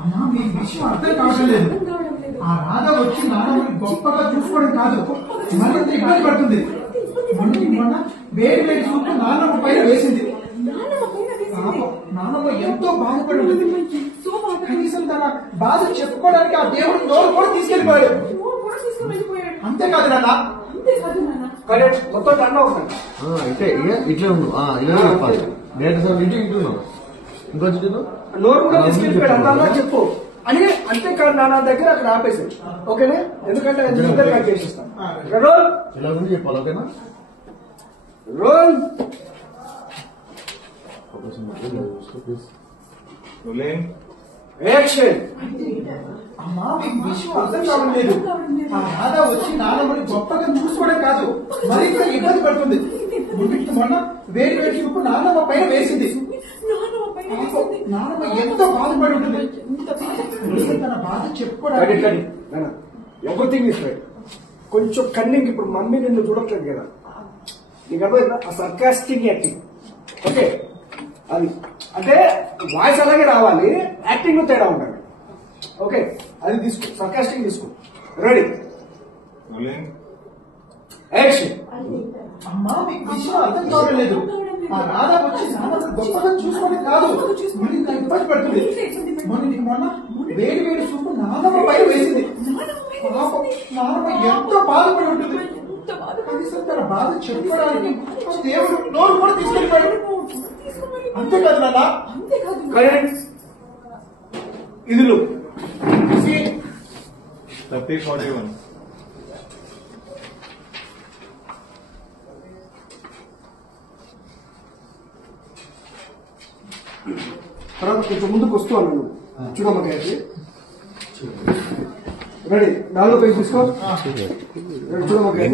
అమ్మా మీ విషయం అర్థం కావడం లేదు. ఆ రాధ వచ్చి నాన్నమ్మని గొప్పగా చూసుకోవడం కాదు, మరింత ఇబ్బంది పడుతుంది. మొన్న వేడి వేడి చూపు నాన్నమ్మ పైన వేసింది. నాన్నమ్మ ఎంతో బాధపడి ఉంటుంది. కనీసం తన బాధ చెప్పుకోవడానికి ఆ దేవుడు నోరు కూడా తీసుకెళ్లిపోయాడు. అంతేకాదు నాన్న, మొత్తం దండ అయితే ఇట్లా ఇలా చెప్పాలి. ఇంటున్నావు ఇంకొచ్చి నోరు కూడా తీసుకెళ్ళిపోయాడు. అంతా చెప్పు అని. అంతేకాదు నాన్న దగ్గర అక్కడ ఆపేసాడు. ఓకేనా? ఎందుకంటే కట్ చేసిస్తాను. రోల్ ఇలా ఉంది చెప్పాలి. ఓకేనా? రోల్ అమ్మా మీకు విషయం అర్థం కావడం లేదు. ఆ రాధ వచ్చి నాన్నమ్మని గొప్పగా చూసుకోవడం కాదు, మరింత ఇబ్బంది పడుతుంది. మొన్న వేడి వేడి చూపు నాన్నమ్మ పైన వేసింది. నాన్నమ్మ ఎంతో బాధపడి ఉంటుంది. తన బాధ చెప్పుకోవడానికి ఎవ్రీథింగ్ ఇస్ రైట్. కొంచెం కన్నింగ్. ఇప్పుడు మమ్మీ నిన్ను చూడట్లేదు కదా, నీకు అర్థమైందా? ఆ సర్కాస్టిక్ యాక్టింగ్. ఓకే, అది అంటే వాయిస్ అలాగే రావాలి, యాక్టింగ్ లో తేడా ఉండాలి. ఓకే, అది తీసుకో, సర్కాస్టిక్ తీసుకో. Ready, action. అమ్మా మీకు విషయం అర్థం కావడం లేదు. ఆ రాధ వచ్చి నాన్నమ్మని గొప్పగా చూసుకోవడం కాదు, మరింత ఇబ్బంది పడుతుంది. మొన్న వేడి వేడి చూపు నాన్నమ్మ పైన వేసింది. నాన్నమ్మ ఎంతో బాధపడి ఉంటుంది. కనీసం తన బాధ చెప్పుకోవడానికి దేవుడు నోరు కూడా తీసుకెళ్ళిపోయాడు. అంతేకాదు నాన్న, ఇదిలో 30-41. తర్వాత కొంచెం ముందుకు వస్తూ అన్నాను. చూడమ్మకాయ రెడీ, 4 పేజ్ తీసుకో. చూడమ్మకాయ